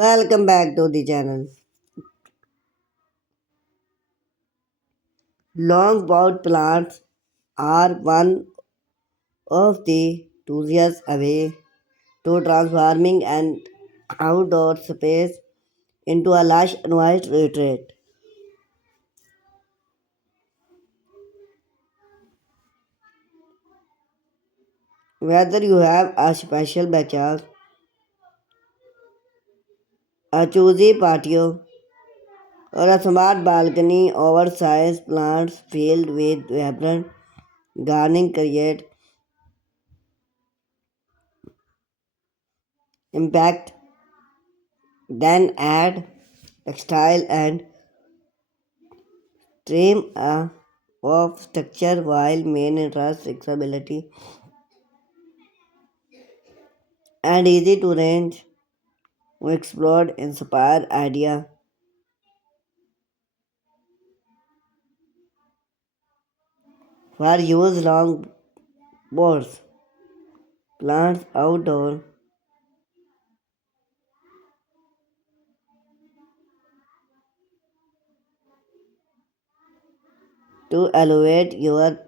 Welcome back to the channel. Long bout plants are one of the easiest way to transforming an outdoor space into a lush environment retreat. Whether you have a special backyard, a choosy patio, or a smart balcony, oversized plants filled with vibrant gardening create impact, then add textile and trim of structure while main interest flexibility and easy to range. We explored inspired idea for use long boards, plants outdoor to elevate your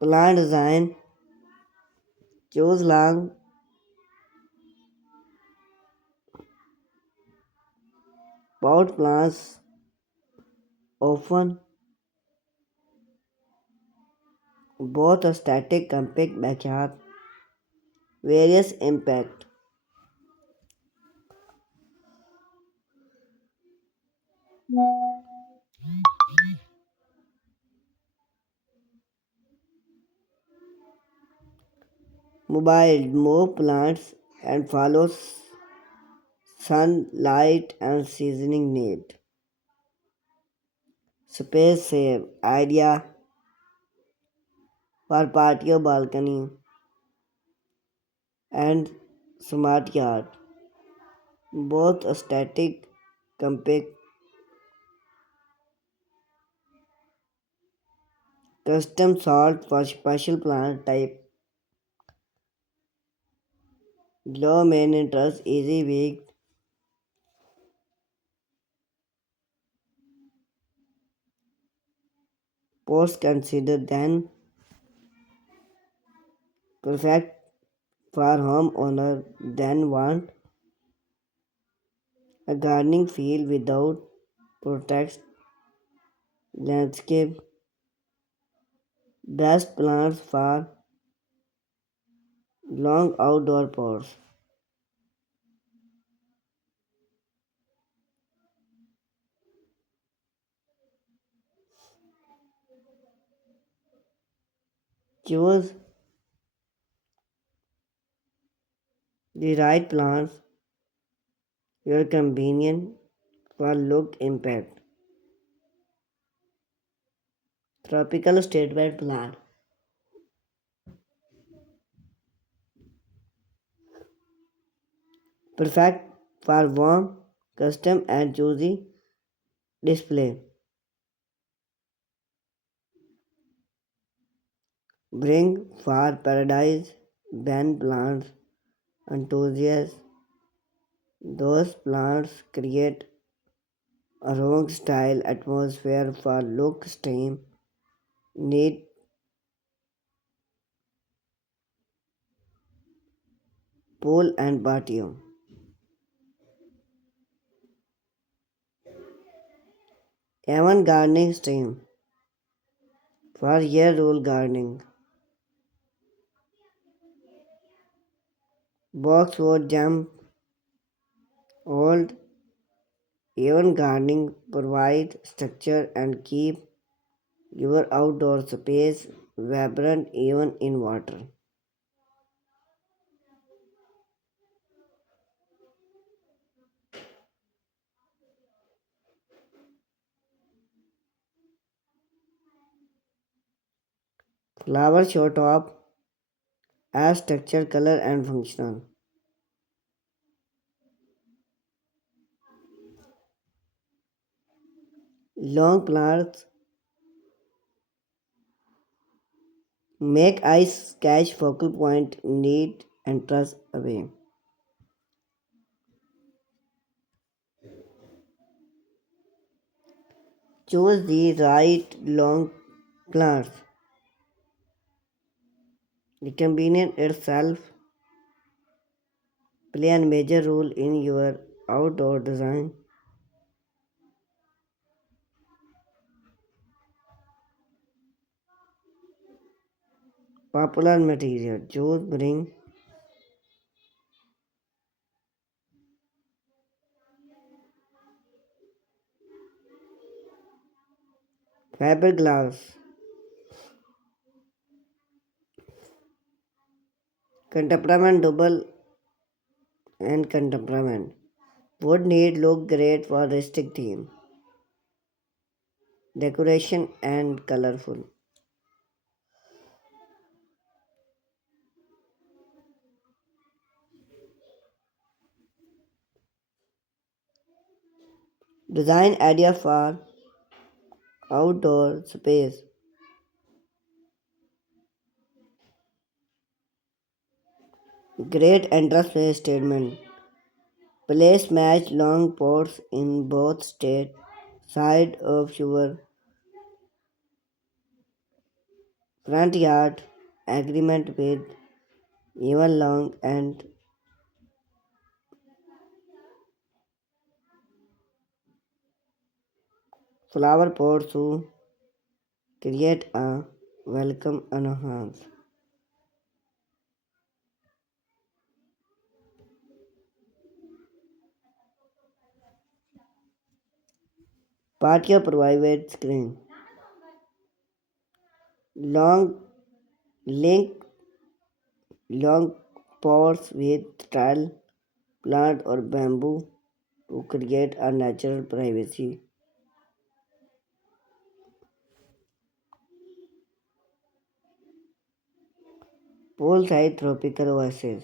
plant design. Choose long board plants often both a static compact backyard various impact. Mobile move plants and follows sunlight and seasoning need. Space save idea for patio balcony and smart yard. Both static compact custom salt for special plant type. Low maintenance easy weak post consider then perfect for homeowner then want a gardening field without protects landscape. Best plants for long outdoor pots. Choose the right plants your convenient for look impact. Tropical statement plant. Perfect for warm, custom and choosy display. Bring for paradise when plants enthusiasts. Those plants create a wrong style atmosphere for look stream need pool and patio. Even gardening stream for year round gardening. Boxwood jump old even gardening provide structure and keep your outdoor space vibrant even in water. Flower show top as texture, color and functional. Long plants make eyes catch focal point need and trust away. Choose the right long plants. The convenience itself play a major role in your outdoor design. Popular material. Choose bring fiberglass, contemporary double and contemporary. Wood need look great for rustic theme, decoration and colorful. Design idea for outdoor space. Great entrance statement. Place match long ports in both state side of your front yard. Agreement with even long and flower pots to create a welcome enhance. Patio private screen. Long link long pots with tile, plant or bamboo to create a natural privacy. Poolside tropical oasis.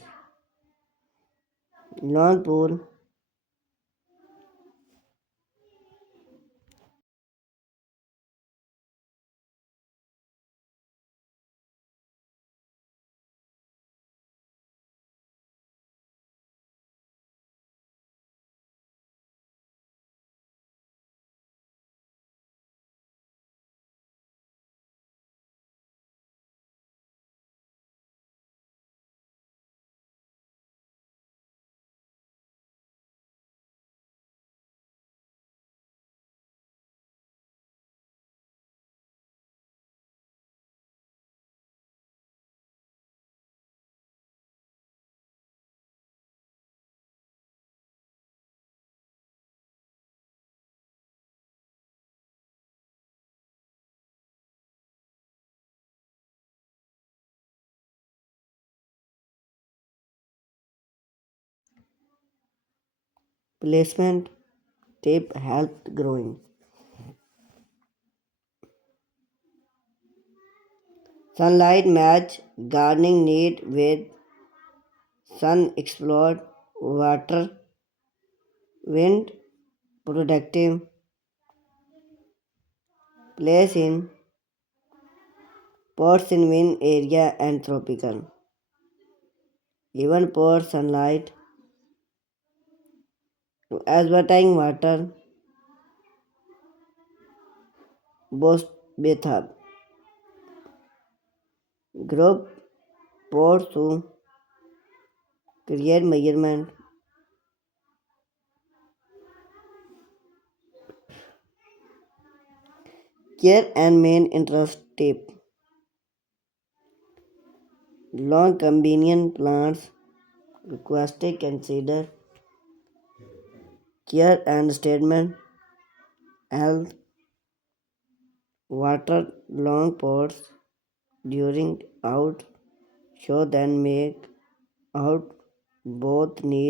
Long pool, placement tip help growing. Sunlight match gardening need with sun explored water, wind productive place in pots in wind area and tropical. Even pour sunlight to advertising water both method. Group pours to create measurement. Care and main interest tip. Long convenient plants requested consider care and statement health water long pours during out show then make out both need